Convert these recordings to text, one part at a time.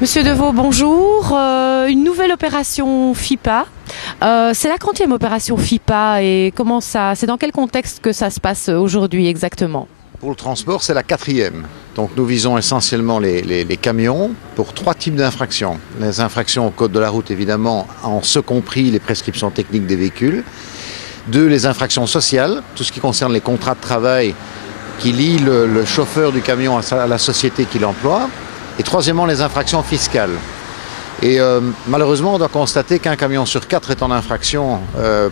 Monsieur Deveau, bonjour. Une nouvelle opération FIPA. C'est la quantième opération FIPA et c'est dans quel contexte que ça se passe aujourd'hui exactement? Pour le transport, c'est la quatrième. Donc nous visons essentiellement les camions pour trois types d'infractions. Les infractions au code de la route, évidemment, en ce compris les prescriptions techniques des véhicules. Deux, les infractions sociales, tout ce qui concerne les contrats de travail qui lient le chauffeur du camion à la société qui l'emploie. Et troisièmement, les infractions fiscales. Et malheureusement, on doit constater qu'un camion sur quatre est en infraction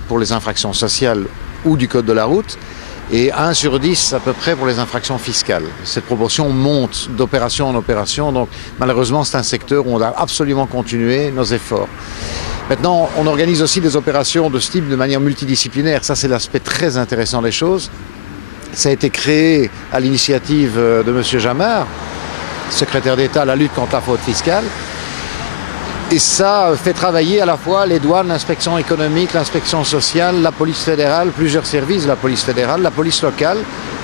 pour les infractions sociales ou du code de la route, et 1 sur 10 à peu près pour les infractions fiscales. Cette proportion monte d'opération en opération, donc malheureusement c'est un secteur où on doit absolument continuer nos efforts. Maintenant, on organise aussi des opérations de ce type de manière multidisciplinaire, ça c'est l'aspect très intéressant des choses. Ça a été créé à l'initiative de M. Jamard, secrétaire d'État à la lutte contre la fraude fiscale. Et ça fait travailler à la fois les douanes, l'inspection économique, l'inspection sociale, la police fédérale, plusieurs services de la police fédérale, la police locale.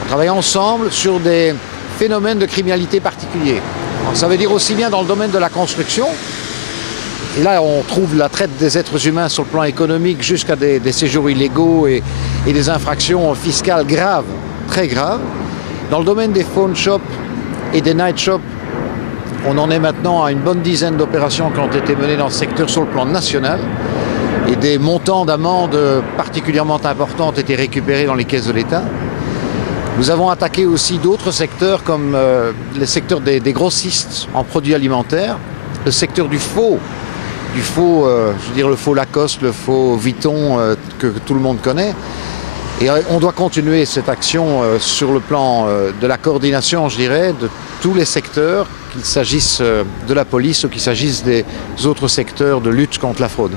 On travaille ensemble sur des phénomènes de criminalité particuliers. Alors, ça veut dire aussi bien dans le domaine de la construction. Et là, on trouve la traite des êtres humains sur le plan économique jusqu'à des séjours illégaux et des infractions fiscales graves, très graves. Dans le domaine des phone shops et des night shops, on en est maintenant à une bonne dizaine d'opérations qui ont été menées dans ce secteur sur le plan national. Et des montants d'amendes particulièrement importants ont été récupérés dans les caisses de l'État. Nous avons attaqué aussi d'autres secteurs comme les secteurs des grossistes en produits alimentaires, le secteur du faux, je veux dire le faux Lacoste, le faux Vuitton que tout le monde connaît. Et on doit continuer cette action sur le plan de la coordination, je dirais, de tous les secteurs, qu'il s'agisse de la police ou qu'il s'agisse des autres secteurs de lutte contre la fraude.